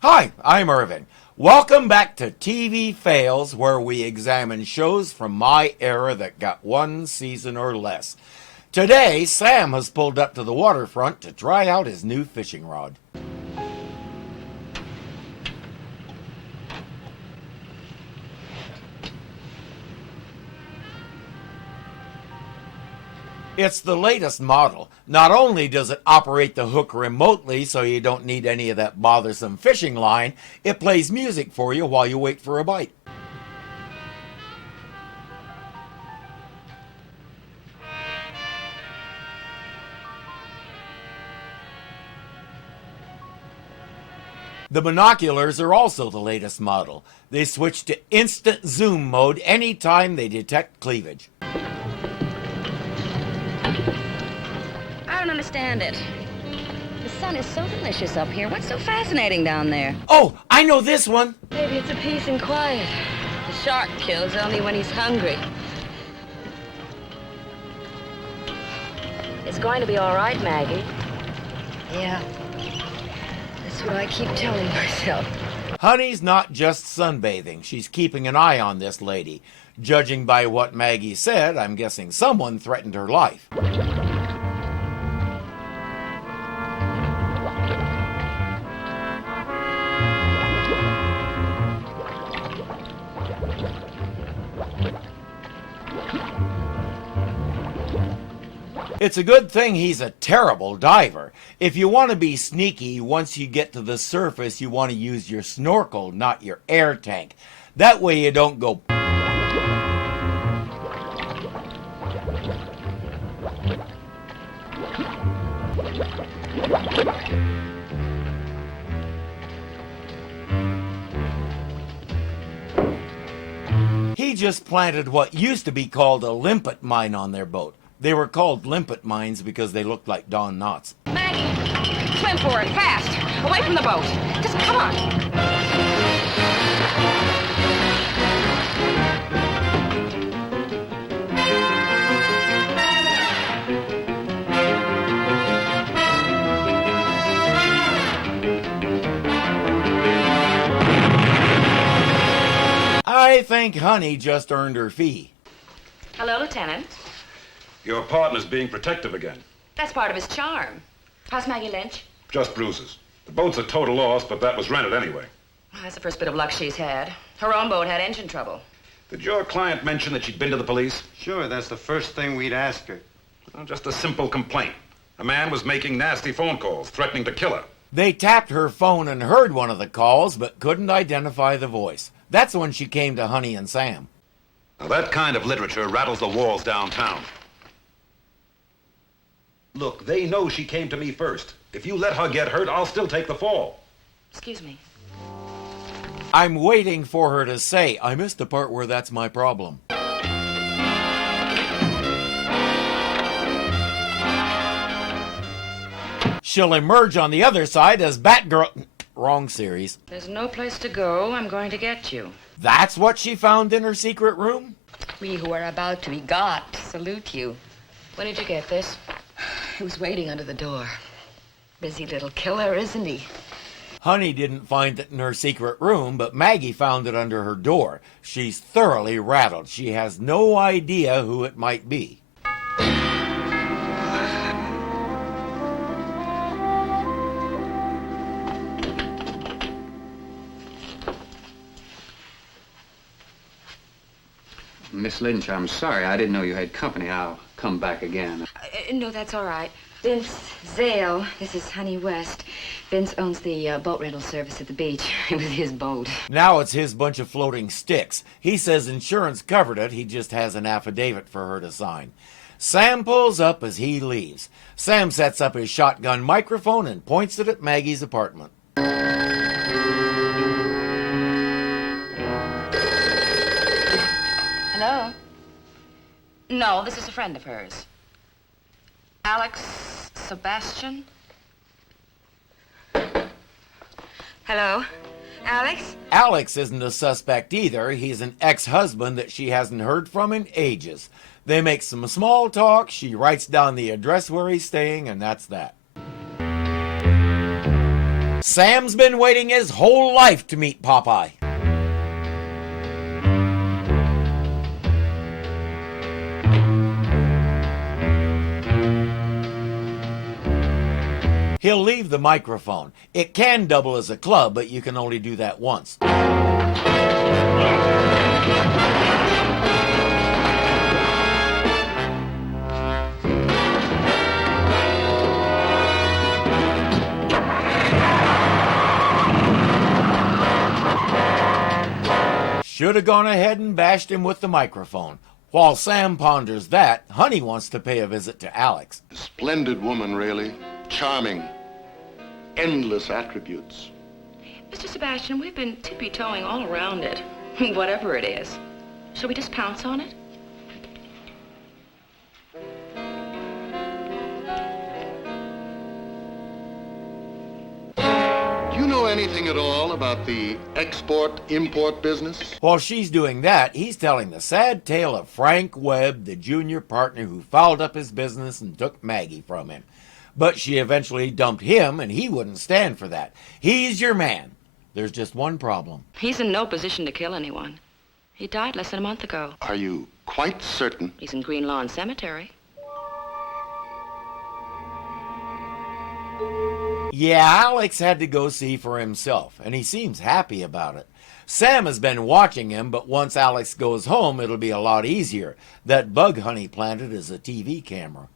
Hi, I'm Irvin. Welcome back to TV Fails, where we examine shows from my era that got one season or less. Today, Sam has pulled up to the waterfront to try out his new fishing rod. It's the latest model. Not only does it operate the hook remotely so you don't need any of that bothersome fishing line, it plays music for you while you wait for a bite. The binoculars are also the latest model. They switch to instant zoom mode anytime they detect cleavage. I don't understand it. The sun is so delicious up here. What's so fascinating down there? Oh, I know this one. Maybe it's a peace and quiet. The shark kills only when he's hungry. It's going to be all right, Maggie. Yeah. That's what I keep telling myself. Honey's not just sunbathing. She's keeping an eye on this lady. Judging by what Maggie said, I'm guessing someone threatened her life. It's a good thing he's a terrible diver. If you want to be sneaky, once you get to the surface, you want to use your snorkel, not your air tank. That way you don't go... He just planted what used to be called a limpet mine on their boat. They were called limpet mines because they looked like Don Knotts. Maggie, swim for it, fast. Away from the boat. Just come on. I think Honey just earned her fee. Hello, Lieutenant. Your partner's being protective again. That's part of his charm. How's Maggie Lynch? Just bruises. The boat's a total loss, but that was rented anyway. That's the first bit of luck she's had. Her own boat had engine trouble. Did your client mention that she'd been to the police? Sure, that's the first thing we'd ask her. Well, just a simple complaint. A man was making nasty phone calls, threatening to kill her. They tapped her phone and heard one of the calls, but couldn't identify the voice. That's when she came to Honey and Sam. Now, that kind of literature rattles the walls downtown. Look, they know she came to me first. If you let her get hurt, I'll still take the fall. Excuse me. I'm waiting for her to say, I missed the part where that's my problem. She'll emerge on the other side as Batgirl... Wrong series. There's no place to go. I'm going to get you. That's what she found in her secret room? We who are about to be got salute you. When did you get this? He was waiting under the door. Busy little killer, isn't he? Honey didn't find it in her secret room, but Maggie found it under her door. She's thoroughly rattled. She has no idea who it might be. Miss Lynch, I'm sorry. I didn't know you had company. I'll come back again. No, that's all right. Vince Zale. This is Honey West. Vince owns the boat rental service at the beach. It was his boat. Now it's his bunch of floating sticks. He says insurance covered it. He just has an affidavit for her to sign. Sam pulls up as he leaves. Sam sets up his shotgun microphone and points it at Maggie's apartment. Hello? No, this is a friend of hers. Alex Sebastian? Hello? Alex? Alex isn't a suspect either. He's an ex-husband that she hasn't heard from in ages. They make some small talk, she writes down the address where he's staying, and that's that. Sam's been waiting his whole life to meet Popeye. He'll leave the microphone. It can double as a club, but you can only do that once. Should have gone ahead and bashed him with the microphone. While Sam ponders that, Honey wants to pay a visit to Alex. Splendid woman, really. Charming. Endless attributes. Mr. Sebastian, we've been tippy-toeing all around it. Whatever it is. Shall we just pounce on it? Do you know anything at all about the export-import business? While she's doing that, he's telling the sad tale of Frank Webb, the junior partner who fouled up his business and took Maggie from him. But she eventually dumped him, and he wouldn't stand for that. He's your man. There's just one problem. He's in no position to kill anyone. He died less than a month ago. Are you quite certain? He's in Green Lawn Cemetery. Yeah, Alex had to go see for himself, and he seems happy about it. Sam has been watching him, but once Alex goes home, it'll be a lot easier. That bug Honey planted is a TV camera.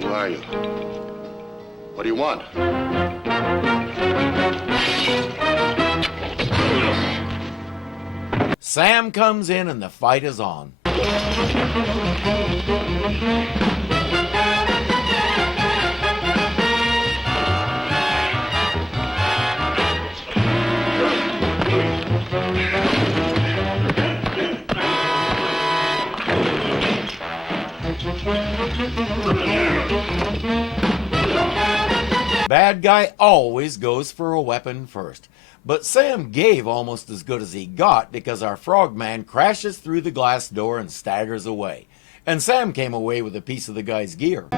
Who are you? What do you want? Sam comes in and the fight is on. Bad guy always goes for a weapon first. But Sam gave almost as good as he got because our frogman crashes through the glass door and staggers away. And Sam came away with a piece of the guy's gear.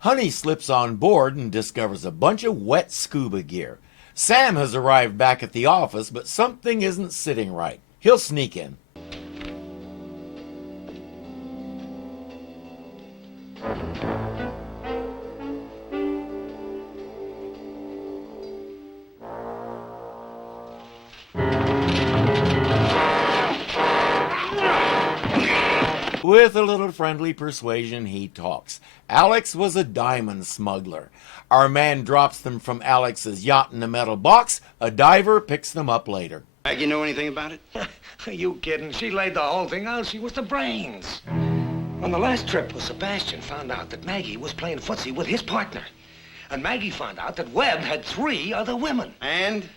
Honey slips on board and discovers a bunch of wet scuba gear. Sam has arrived back at the office, but something isn't sitting right. He'll sneak in. With a little friendly persuasion, he talks. Alex was a diamond smuggler. Our man drops them from Alex's yacht in a metal box. A diver picks them up later. Maggie know anything about it? Are you kidding? She laid the whole thing out. She was the brains. On the last trip, Sebastian found out that Maggie was playing footsie with his partner. And Maggie found out that Webb had 3 other women. And?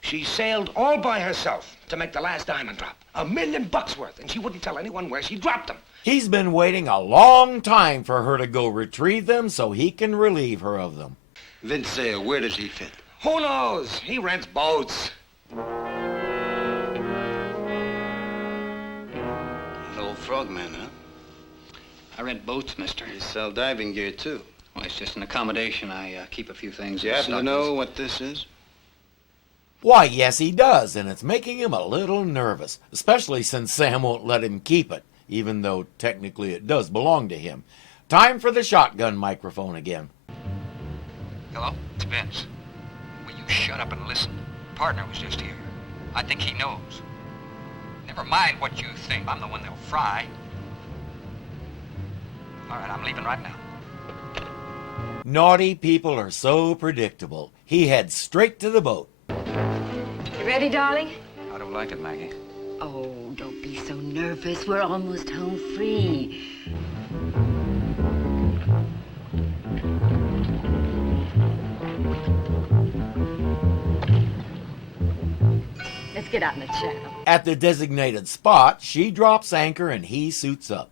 She sailed all by herself to make the last diamond drop. $1 million worth, and she wouldn't tell anyone where she dropped them. He's been waiting a long time for her to go retrieve them so he can relieve her of them. Vince, where does he fit? Who knows? He rents boats. An old frogman, huh? I rent boats, mister. You sell diving gear, too. Well, it's just an accommodation. I keep a few things. Do you happen to know what this is? Why, yes, he does, and it's making him a little nervous, especially since Sam won't let him keep it, even though technically it does belong to him. Time for the shotgun microphone again. Hello? It's Vince. Will you shut up and listen? Partner was just here. I think he knows. Never mind what you think. I'm the one they'll fry. All right, I'm leaving right now. Naughty people are so predictable. He heads straight to the boat. You ready, darling? I don't like it, Maggie. Oh, don't be so nervous. We're almost home free. Let's get out in the channel. At the designated spot, she drops anchor and he suits up.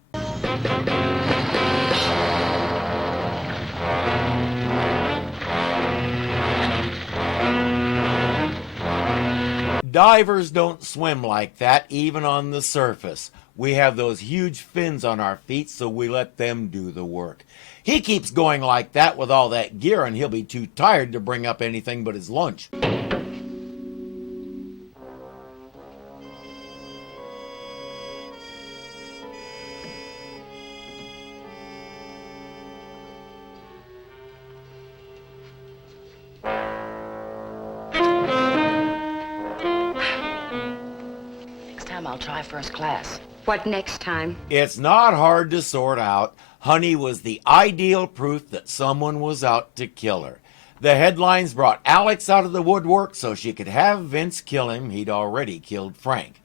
Divers don't swim like that, even on the surface. We have those huge fins on our feet, so we let them do the work. He keeps going like that with all that gear, and he'll be too tired to bring up anything but his lunch. I'll try first class. What next time? It's not hard to sort out. Honey was the ideal proof that someone was out to kill her. The headlines brought Alex out of the woodwork so she could have Vince kill him. He'd already killed Frank.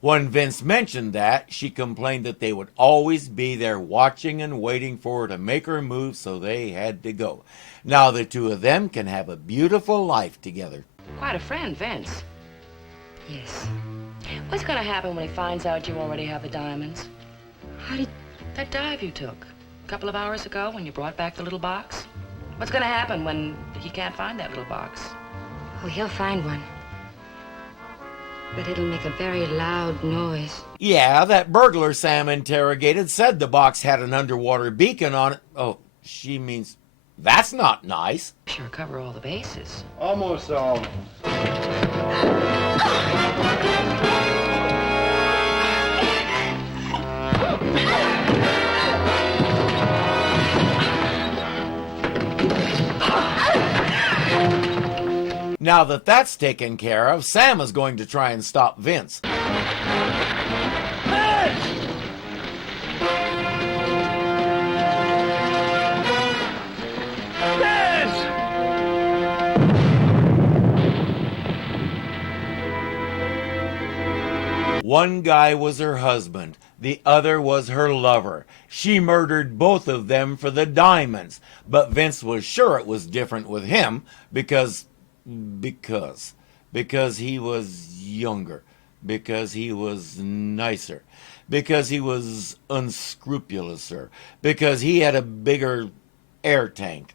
When Vince mentioned that, she complained that they would always be there watching and waiting for her to make her move, so they had to go. Now the two of them can have a beautiful life together. Quite a friend, Vince. Yes. What's gonna happen when he finds out you already have the diamonds? How did... That dive you took a couple of hours ago when you brought back the little box? What's gonna happen when he can't find that little box? Oh, he'll find one. But it'll make a very loud noise. Yeah, that burglar Sam interrogated said the box had an underwater beacon on it. Oh, she means that's not nice. Sure cover all the bases. Almost all. Now that that's taken care of, Sam is going to try and stop Vince. One guy was her husband, the other was her lover. She murdered both of them for the diamonds, but Vince was sure it was different with him because he was younger, because he was nicer, because he was unscrupulouser, because he had a bigger air tank.